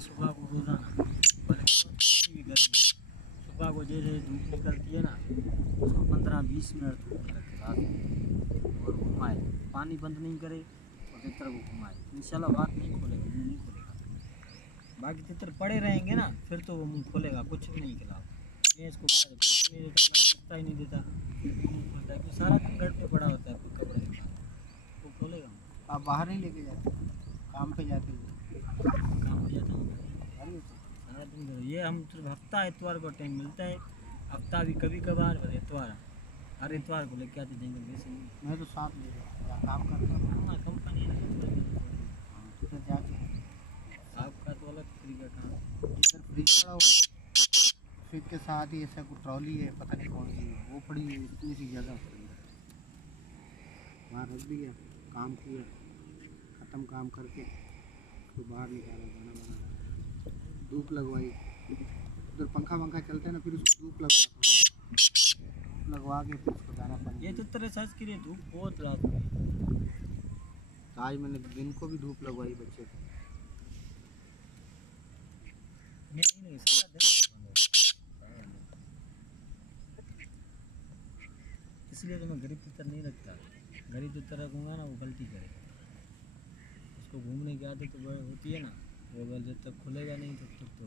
सुबह को रोजाना भी गर्मी सुबह को जैसे धूप निकलती है ना उसको 15-20 मिनट धूप रखे और घुमाए, पानी बंद नहीं करे और तितर को घुमाए, इंशाल्लाह बात नहीं खोलेगा, मुँह नहीं खोलेगा। बाकी तितर पड़े रहेंगे ना फिर तो वो मुँह खोलेगा, कुछ भी नहीं खिलाओ। मैं इसको नहीं देता, मैं ही नहीं देता, मुँह खोलता है। सारा दिन घर पे पड़ा होता है कपड़े के साथ, वो खोलेगा। आप बाहर नहीं लेके जाते, काम पे जाते हो? काम पे जाता हूँ सारा दिन घर। ये हम सिर्फ हफ्ता इतवार को टाइम मिलता है, हफ्ता भी कभी कभार, और इतवार हर इतवार को लेके आते जाएंगे। वैसे नहीं, मैं तो साथ ले रहा काम करता हूँ। हाँ कंपनी है तो फिर जाके आपका तो अलग तरीका काम। इधर फ्रिज पड़ा हुआ, फ्रिज के साथ ही ऐसा कोई ट्रॉली है, पता नहीं कौन सी वो पड़ी है, इतनी सी जगह पड़ी है, वहाँ रख दिया, काम किया, ख़त्म काम करके तो बाहर निकाला, गाना बना, धूप लगवाई। उधर पंखा वंखा चलता है ना, फिर उसको धूप लगवा के फिर उसको दाना पानी। ये तो तरह सच के लिए धूप बहुत रात में, आज मैंने दिन को भी धूप लगवाई बच्चे को। नहीं सारा दिन, इसलिए तो मैं गरीब तितर नहीं रखता। गरीब तितर रखूँगा ना वो गलती करेगा, उसको घूमने की आदत तो होती है ना, वो जब तक खुलेगा नहीं तब तक तो